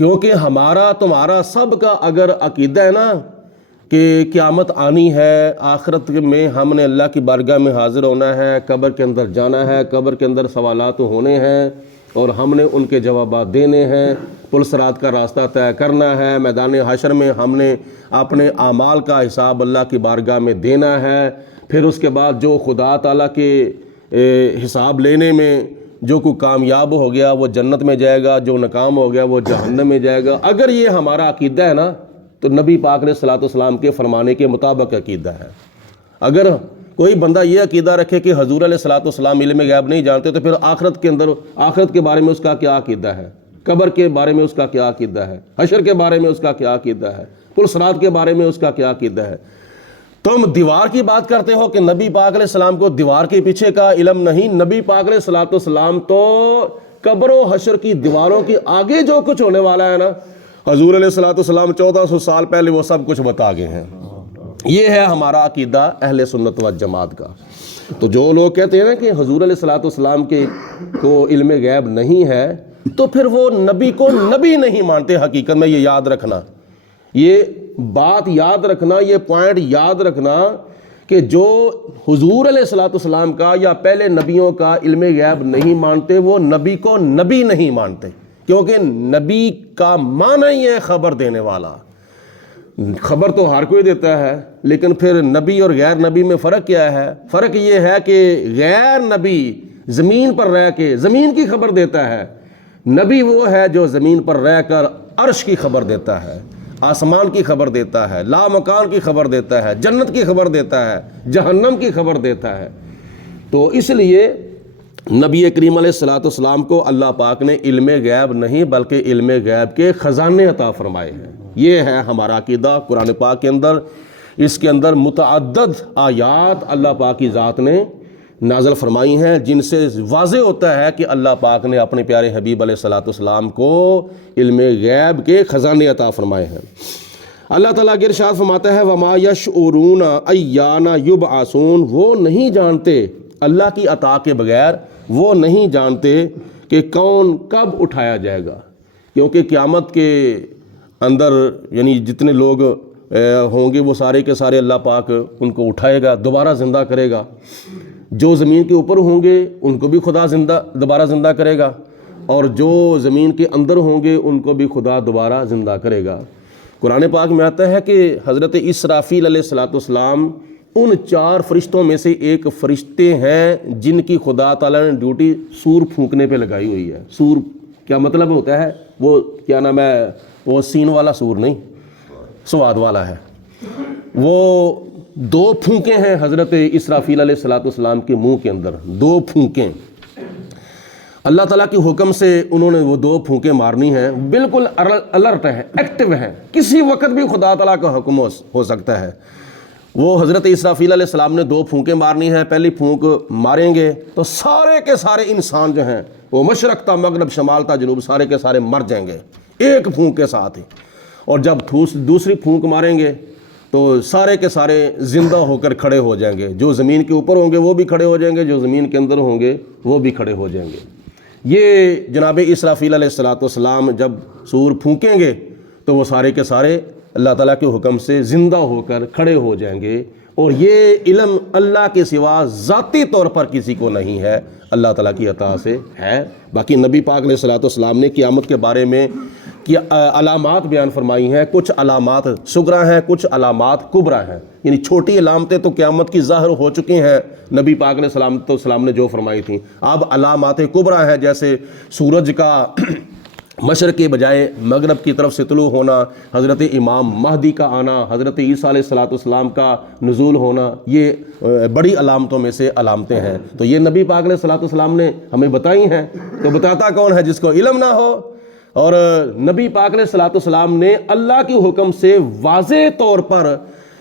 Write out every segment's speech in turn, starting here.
کیونکہ ہمارا تمہارا سب کا اگر عقیدہ ہے نا کہ قیامت آنی ہے، آخرت میں ہم نے اللہ کی بارگاہ میں حاضر ہونا ہے، قبر کے اندر جانا ہے، قبر کے اندر سوالات ہونے ہیں اور ہم نے ان کے جوابات دینے ہیں، پل صراط کا راستہ طے کرنا ہے، میدان حشر میں ہم نے اپنے اعمال کا حساب اللہ کی بارگاہ میں دینا ہے، پھر اس کے بعد جو خدا تعالیٰ کے حساب لینے میں جو کوئی کامیاب ہو گیا وہ جنت میں جائے گا، جو ناکام ہو گیا وہ جہنم میں جائے گا۔ اگر یہ ہمارا عقیدہ ہے نا تو نبی پاک علیہ الصلوۃ والسلام کے فرمانے کے مطابق عقیدہ ہے۔ اگر کوئی بندہ یہ عقیدہ رکھے کہ حضور علیہ الصلوۃ والسلام علم غیب نہیں جانتے تو پھر آخرت کے بارے میں اس کا کیا عقیدہ ہے، قبر کے بارے میں اس کا کیا عقیدہ ہے، حشر کے بارے میں اس کا کیا عقیدہ ہے، پل صراط کے بارے میں اس کا کیا عقیدہ ہے۔ تم دیوار کی بات کرتے ہو کہ نبی پاک علیہ السلام کو دیوار کے پیچھے کا علم نہیں، نبی پاک علیہ الصلوۃ والسلام تو قبر و حشر کی دیواروں کی آگے جو کچھ ہونے والا ہے نا، حضور علیہ الصلوۃ والسلام 1400 سال پہلے وہ سب کچھ بتا گئے ہیں۔ یہ ہے ہمارا عقیدہ اہل سنت و جماعت کا۔ تو جو لوگ کہتے ہیں نا کہ حضور علیہ الصلوۃ والسلام کے کو علم غیب نہیں ہے تو پھر وہ نبی کو نبی نہیں مانتے۔ حقیقت میں یہ یاد رکھنا، یہ بات یاد رکھنا، یہ پوائنٹ یاد رکھنا کہ جو حضور علیہ الصلوۃ والسلام کا یا پہلے نبیوں کا علم غیب نہیں مانتے وہ نبی کو نبی نہیں مانتے، کیونکہ نبی کا معنی ہی ہے خبر دینے والا۔ خبر تو ہر کوئی دیتا ہے، لیکن پھر نبی اور غیر نبی میں فرق کیا ہے؟ فرق یہ ہے کہ غیر نبی زمین پر رہ کے زمین کی خبر دیتا ہے، نبی وہ ہے جو زمین پر رہ کر عرش کی خبر دیتا ہے، آسمان کی خبر دیتا ہے، لا مکان کی خبر دیتا ہے، جنت کی خبر دیتا ہے، جہنم کی خبر دیتا ہے۔ تو اس لیے نبی کریم علیہ الصلوۃ والسلام کو اللہ پاک نے علم غیب نہیں بلکہ علم غیب کے خزانے عطا فرمائے ہیں۔ یہ ہے ہمارا عقیدہ قرآن پاک کے اندر۔ اس کے اندر متعدد آیات اللہ پاک کی ذات نے نازل فرمائی ہیں جن سے واضح ہوتا ہے کہ اللہ پاک نے اپنے پیارے حبیب علیہ الصلوۃ والسلام کو علم غیب کے خزانے عطا فرمائے ہیں۔ اللہ تعالیٰ کے ارشاد فرماتا ہے وَمَا يَشْعُرُونَ أَيَّانَ يُبْعَثُونَ، وہ نہیں جانتے اللہ کی عطا کے بغیر، وہ نہیں جانتے کہ کون کب اٹھایا جائے گا، کیونکہ قیامت کے اندر یعنی جتنے لوگ ہوں گے وہ سارے کے سارے اللہ پاک ان کو اٹھائے گا، دوبارہ زندہ کرے گا۔ جو زمین کے اوپر ہوں گے ان کو بھی خدا دوبارہ زندہ کرے گا، اور جو زمین کے اندر ہوں گے ان کو بھی خدا دوبارہ زندہ کرے گا۔ قرآن پاک میں آتا ہے کہ حضرت اسرافیل علیہ الصلوۃ والسلام ان 4 فرشتوں میں سے ایک فرشتے ہیں جن کی خدا تعالیٰ نے ڈیوٹی سور پھونکنے پہ لگائی ہوئی ہے۔ سور کیا مطلب ہوتا ہے؟ وہ کیا نام ہے، وہ سین والا سور نہیں، سواد والا ہے۔ وہ 2 پھونکیں ہیں حضرت اسرافیل علیہ الصلوۃ والسلام کے منہ کے اندر، 2 پھونکیں اللہ تعالیٰ کے حکم سے انہوں نے وہ 2 پھونکیں مارنی ہیں، بالکل الرٹ ہے، ایکٹیو ہے، کسی وقت بھی خدا تعالیٰ کا حکم ہو سکتا ہے۔ وہ حضرت اسرافیل علیہ السلام نے 2 پھونکیں مارنی ہیں، پہلی پھونک ماریں گے تو سارے کے سارے انسان جو ہیں وہ مشرق تا مغرب شمال تا جنوب سارے کے سارے مر جائیں گے ایک پھونک کے ساتھ ہی، اور جب دوسری پھونک ماریں گے تو سارے کے سارے زندہ ہو کر کھڑے ہو جائیں گے، جو زمین کے اوپر ہوں گے وہ بھی کھڑے ہو جائیں گے، جو زمین کے اندر ہوں گے وہ بھی کھڑے ہو جائیں گے۔ یہ جناب اسرافیل علیہ الصلوۃ والسلام جب سور پھونکیں گے تو وہ سارے کے سارے اللہ تعالیٰ کے حکم سے زندہ ہو کر کھڑے ہو جائیں گے، اور یہ علم اللہ کے سوا ذاتی طور پر کسی کو نہیں ہے، اللہ تعالیٰ کی عطا سے ہے۔ باقی نبی پاک علیہ الصلوۃ والسلام نے قیامت کے بارے میں علامات بیان فرمائی ہیں، کچھ علامات صغریٰ ہیں، کچھ علامات کبریٰ ہیں، یعنی چھوٹی علامتیں تو قیامت کی ظاہر ہو چکی ہیں نبی پاک علیہ السلام نے جو فرمائی تھیں، اب علامات کبریٰ ہیں جیسے سورج کا مشرق کے بجائے مغرب کی طرف سے طلوع ہونا، حضرت امام مہدی کا آنا، حضرت عیسیٰ علیہ الصلوۃ والسلام کا نزول ہونا، یہ بڑی علامتوں میں سے علامتیں ہیں۔ تو یہ نبی پاک علیہ الصلوۃ والسلام نے ہمیں بتائی ہیں، تو بتاتا کون ہے؟ جس کو علم نہ ہو۔ اور نبی پاک علیہ الصلوۃ والسلام نے اللہ کے حکم سے واضح طور پر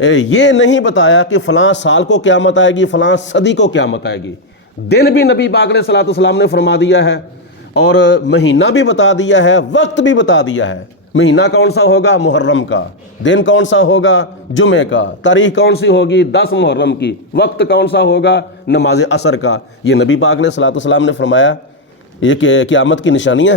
یہ نہیں بتایا کہ فلاں سال کو قیامت آئے گی، فلاں صدی کو قیامت آئے گی۔ دن بھی نبی پاک علیہ الصلوۃ والسلام نے فرما دیا ہے، اور مہینہ بھی بتا دیا ہے، وقت بھی بتا دیا ہے۔ مہینہ کون سا ہوگا؟ محرم کا۔ دن کون سا ہوگا؟ جمعے کا۔ تاریخ کون سی ہوگی؟ 10 محرم کی۔ وقت کون سا ہوگا؟ نماز عصر کا۔ یہ نبی پاک علیہ الصلوۃ والسلام نے فرمایا۔ یہ کہ قیامت کی نشانیاں